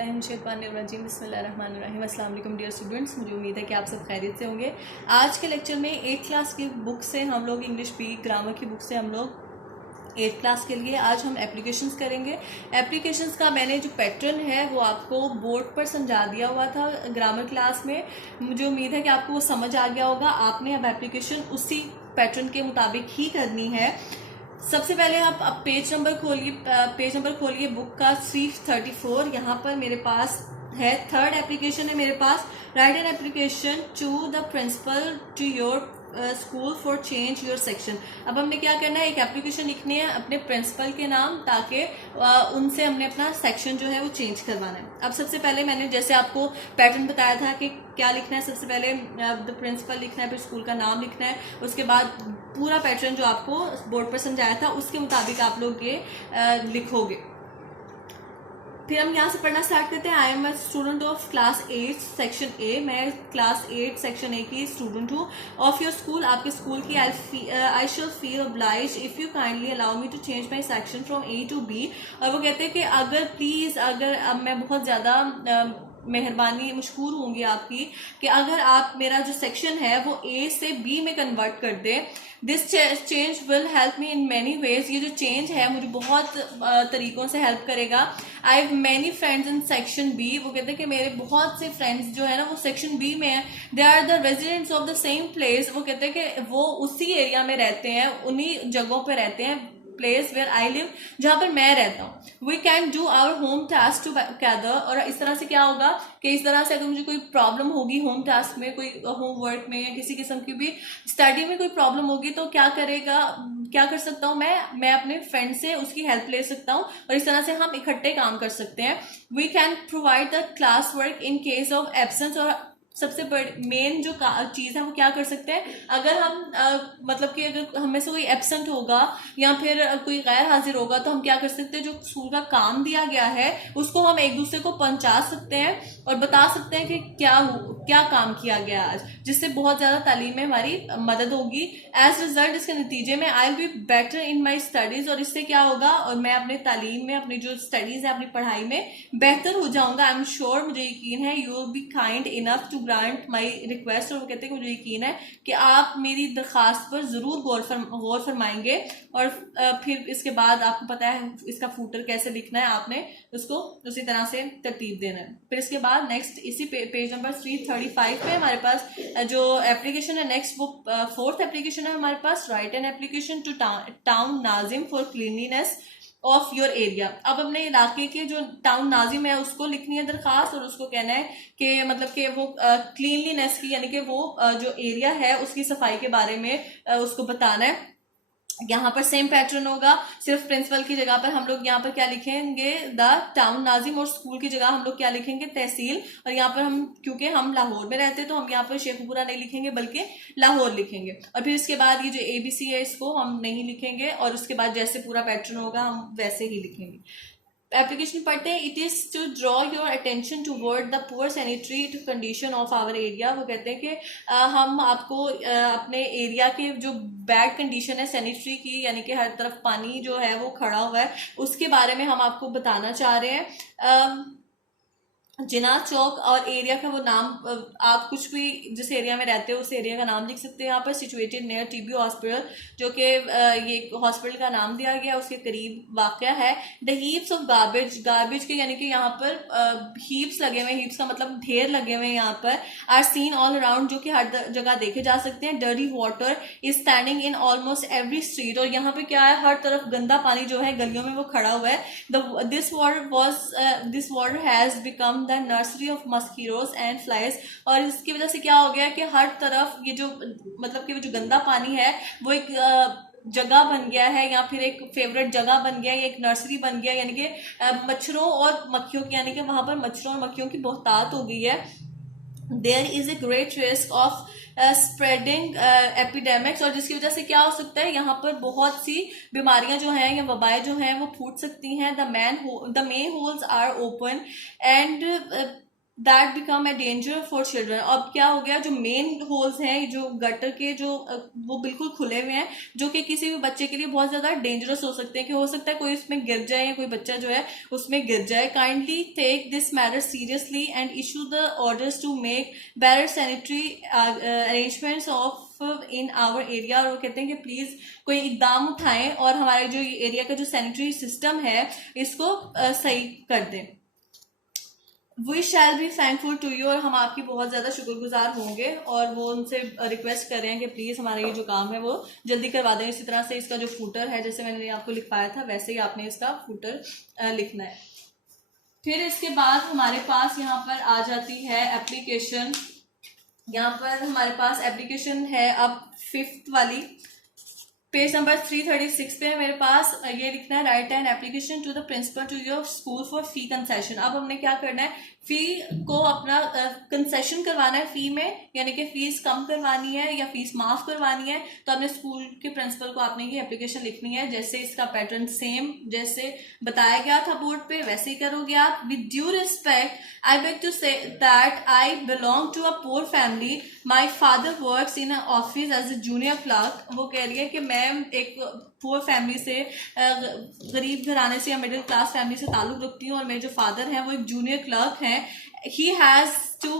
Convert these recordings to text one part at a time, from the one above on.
औज़ुबिल्लाहिमिनश्शैतानिर्रजीम बिस्मिल्लाहिर्रहमानिर्रहीम। अस्सलाम वालेकुम डियर स्टूडेंट्स, मुझे उम्मीद है कि आप सब खैरियत से होंगे। आज के लेक्चर में 8th क्लास की बुक से हम लोग इंग्लिश बी ग्रामर की बुक से हम लोग 8th क्लास के लिए आज हम एप्लीकेशंस करेंगे। एप्लीकेशंस का मैंने जो पैटर्न है वो आपको बोर्ड पर समझा दिया हुआ था ग्रामर क्लास में। मुझे उम्मीद है कि आपको वो समझ आ गया होगा। आपने अब एप्लीकेशन उसी पैटर्न के मुताबिक ही करनी है। सबसे पहले आप अब पेज नंबर खोलिए बुक का 334। यहाँ पर मेरे पास है थर्ड एप्लीकेशन है मेरे पास, write an application to the principal to your school for change your section. अब हमने क्या करना है, एक एप्लीकेशन लिखनी है अपने प्रिंसिपल के नाम, ताकि उनसे हमने अपना सेक्शन जो है वो चेंज करवाना है। अब सबसे पहले मैंने जैसे आपको पैटर्न बताया था कि क्या लिखना है, सबसे पहले द प्रिंसिपल लिखना है, फिर स्कूल का नाम लिखना है, उसके बाद पूरा पैटर्न जो आपको बोर्ड पर समझाया था उसके मुताबिक आप लोग ये लिखोगे। फिर हम यहाँ से पढ़ना स्टार्ट करते हैं। I am a student of class 8 section A. मैं क्लास 8 सेक्शन ए की स्टूडेंट हूँ। ऑफ योर स्कूल, आपके स्कूल की। I shall feel oblige if you kindly allow me to change my section from A to B. और वो कहते हैं कि अगर प्लीज, अगर अब मैं बहुत ज्यादा मेहरबानी मशहूर होंगी आपकी कि अगर आप मेरा जो सेक्शन है वो ए से बी में कन्वर्ट कर दे। This change will help me in many ways. ये जो चेंज है मुझे बहुत तरीकों से हेल्प करेगा। I have many friends in section B. वो कहते हैं कि मेरे बहुत से फ्रेंड्स जो है ना वो सेक्शन बी में है। They are the residents of the same place. वो कहते हैं कि वो उसी एरिया में रहते हैं, उन्हीं जगहों पे रहते हैं, प्लेस वेयर आई लिव, जहां पर मैं रहता हूँ। We can do our home task together. और इस तरह से क्या होगा कि इस तरह से अगर मुझे कोई प्रॉब्लम होगी होम टास्क में, कोई होमवर्क में या किसी किस्म की भी स्टडी में कोई प्रॉब्लम होगी, तो क्या कर सकता हूँ मैं अपने फ्रेंड से उसकी हेल्प ले सकता हूँ और इस तरह से हम इकट्ठे काम कर सकते हैं। We can provide the class work in case of absence. और सबसे बड़ी मेन जो चीज है वो क्या कर सकते हैं, अगर हम मतलब कि अगर हम में से कोई एब्सेंट होगा या फिर कोई गैर हाजिर होगा तो हम क्या कर सकते हैं, जो स्कूल का काम दिया गया है उसको हम एक दूसरे को पहुंचा सकते हैं और बता सकते हैं कि क्या काम किया गया आज, जिससे बहुत ज्यादा तालीम में हमारी मदद होगी। एज रिजल्ट, इसके नतीजे में I will be better in my studies. और इससे क्या होगा, और मैं अपने तालीम में, अपनी जो स्टडीज है, अपनी पढ़ाई में बेहतर हो जाऊंगा। आई एम श्योर, मुझे यकीन है, you will be kind enough to grant my request. और वो कहते हैं कि मुझे यकीन है कि आप मेरी दरखास्त पर जरूर गौर फरमाएंगे। और फिर इसके बाद आपको पता है इसका फूटर कैसे लिखना है, आपने उसको उसी तरह से तरतीब देना है। फिर इसके बाद नेक्स्ट इसी पेज नंबर 335 पे हमारे पास जो एप्लीकेशन है नेक्स्ट, वो फोर्थ एप्लीकेशन है हमारे पास, write an application to town नाजिम for cleanliness of your area. अब अपने इलाके के जो टाउन नाजिम है उसको लिखनी है दरखास्त और उसको कहना है कि मतलब कि वो क्लीनलीनेस की, यानी कि वो जो एरिया है उसकी सफाई के बारे में उसको बताना है। यहाँ पर सेम पैटर्न होगा, सिर्फ प्रिंसिपल की जगह पर हम लोग यहाँ पर क्या लिखेंगे, द टाउन नाजिम, और स्कूल की जगह हम लोग क्या लिखेंगे, तहसील। और यहाँ पर हम, क्योंकि हम लाहौर में रहते हैं तो हम यहाँ पर शेखपुरा नहीं लिखेंगे बल्कि लाहौर लिखेंगे। और फिर इसके बाद ये जो ABC है इसको हम नहीं लिखेंगे और उसके बाद जैसे पूरा पैटर्न होगा हम वैसे ही लिखेंगे। एप्लीकेशन पढ़ते हैं। It is to draw your attention toward the poor sanitary condition of our area. वो कहते हैं कि हम आपको अपने एरिया के जो बैड कंडीशन है सैनिटरी की, यानी कि हर तरफ पानी जो है वो खड़ा हुआ है, उसके बारे में हम आपको बताना चाह रहे हैं। जिना चौक और एरिया का वो नाम, आप कुछ भी जिस एरिया में रहते हो उस एरिया का नाम लिख सकते हैं यहाँ पर। सिचुएटेड नियर TB हॉस्पिटल, जो कि ये हॉस्पिटल का नाम दिया गया, उसके करीब वाक़या है। द हीप्स ऑफ गार्बेज के, यानी कि यहाँ पर हीप्स लगे हुए, हीप्स का मतलब ढेर लगे हुए यहाँ पर, आर सीन ऑल अराउंड, जो कि हर जगह देखे जा सकते हैं। Dirty water is standing in almost every street. और यहाँ पे क्या है, हर तरफ गंदा पानी जो है गलियों में वो खड़ा हुआ है। This water has become the nursery of mosquitoes and flies. और इसकी वजह से क्या हो गया कि हर तरफ ये जो मतलब कि जो गंदा पानी है वो एक जगह बन गया है, या फिर एक फेवरेट जगह बन गया है, एक नर्सरी बन गया, यानी कि मच्छरों और मक्खियों की, यानी कि वहां पर मच्छरों और मक्खियों की बहुतायत हो गई है। There is a great risk of spreading epidemics. और जिसकी वजह से क्या हो सकता है, यहाँ पर बहुत सी बीमारियां जो हैं या वबाएं जो हैं वो फूट सकती हैं। The manholes are open and that become a danger for children. अब क्या हो गया, जो मेन होल्स हैं, जो गटर के जो वो बिल्कुल खुले हुए हैं, जो कि किसी भी बच्चे के लिए बहुत ज्यादा डेंजरस हो सकते हैं, कि हो सकता है कोई उसमें गिर जाए या कोई बच्चा जो है उसमें गिर जाए। Kindly take this matter seriously and issue the orders to make better sanitary arrangements of in our area. और वो कहते हैं कि प्लीज कोई इकदाम उठाएं और हमारे जो एरिया का जो सैनिटरी सिस्टम है इसको सही कर दें। We shall be thankful to you. और हम आपकी बहुत ज़्यादा शुक्रगुजार होंगे। और वो उनसे रिक्वेस्ट कर रहे हैं कि प्लीज़ हमारा ये जो काम है वो जल्दी करवा दें। इसी तरह से इसका जो फूटर है, जैसे मैंने आपको लिखवाया था वैसे ही आपने इसका फूटर लिखना है। फिर इसके बाद हमारे पास यहाँ पर आ जाती है एप्लीकेशन। यहाँ पर हमारे पास एप्लीकेशन है अब 5th वाली, पेज नंबर 336 पे है मेरे पास। ये लिखना है, write an application to the principal to your school for fee concession. अब हमने क्या करना है, फी को अपना कंसेशन करवाना है फी में, यानी कि फीस कम करवानी है या फीस माफ करवानी है। तो अपने स्कूल के प्रिंसिपल को आपने ये एप्लीकेशन लिखनी है। जैसे इसका पैटर्न सेम जैसे बताया गया था बोर्ड पे वैसे ही करोगे आप। With due respect I beg to say that I belong to a poor family, my father works in office as a junior clerk. वो कह रही है कि मैं एक पुअर फैमिली से, गरीब घराने से या मिडिल क्लास फैमिली से ताल्लुक रखती हूँ और मेरे जो फादर हैं वो एक जूनियर क्लर्क हैं। He has to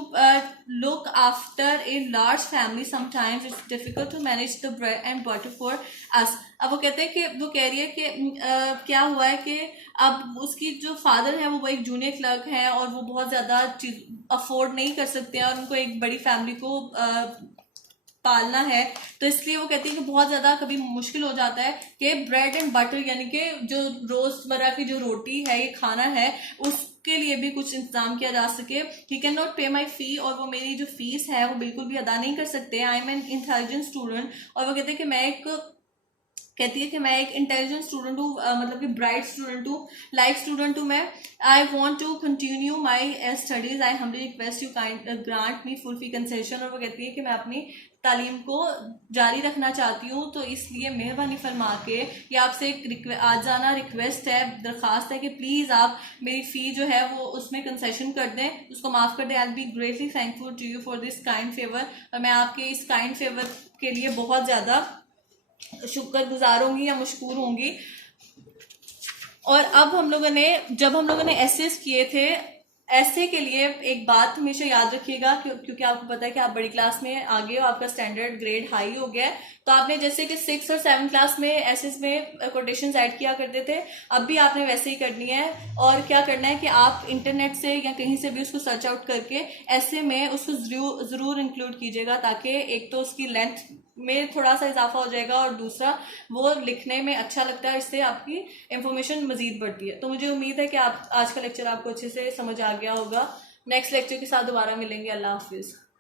look after a large family, sometimes it's difficult to manage the bread and butter for us. अब वो कहते हैं कि वो कह रही है कि क्या हुआ है कि अब उसकी जो फादर है वो एक जूनियर क्लर्क हैं और वो बहुत ज्यादा अफोर्ड नहीं कर सकते हैं और उनको एक बड़ी फैमिली को पालना है। तो इसलिए वो कहती है कि बहुत ज्यादा कभी मुश्किल हो जाता है कि ब्रेड एंड बटर यानी कि जो रोजमर्रा की जो रोटी है, ये खाना है, उसके लिए भी कुछ इंतजाम किया जा सके। ही कैन नॉट पे माई फी, और वो मेरी जो फीस है वो बिल्कुल भी अदा नहीं कर सकते। I am an intelligent student. और वो कहते हैं कि मैं एक इंटेलिजेंट स्टूडेंट हूँ, मतलब कि ब्राइट स्टूडेंट हूँ, लाइक स्टूडेंट हूँ मैं। I want to continue my studies, I humbly request you kind grant me full fee concession. और वो कहती है कि मैं अपनी तालीम को जारी रखना चाहती हूँ, तो इसलिए मेहरबानी फरमा के ये आपसे एक आज जाना रिक्वेस्ट है, दरखास्त है कि प्लीज़ आप मेरी फ़ी जो है वो उसमें कंसेशन कर दें, उसको माफ़ कर दें। I be greatly thankful to you for this kind favour. और मैं आपके इस काइंड फेवर के लिए बहुत ज़्यादा शुक्रगुजार होंगी या मशकूर होंगी। और अब जब हम लोगों ने एसेस किए थे, ऐसे के लिए एक बात हमेशा याद रखिएगा, क्योंकि आपको पता है कि आप बड़ी क्लास में आ गए हो, आपका स्टैंडर्ड ग्रेड हाई हो गया है। तो आपने जैसे कि 6 और 7 क्लास में एसेस में कोटेशंस ऐड किया करते थे, अब भी आपने वैसे ही करनी है। और क्या करना है कि आप इंटरनेट से या कहीं से भी उसको सर्च आउट करके ऐसे में उसको जरूर इंक्लूड कीजिएगा, ताकि एक तो उसकी लेंथ में थोड़ा सा इजाफा हो जाएगा और दूसरा वो लिखने में अच्छा लगता है, इससे आपकी इंफॉर्मेशन मजीद बढ़ती है। तो मुझे उम्मीद है कि आप आज का लेक्चर आपको अच्छे से समझ आ गया होगा। नेक्स्ट लेक्चर के साथ दोबारा मिलेंगे। अल्लाह हाफिज़।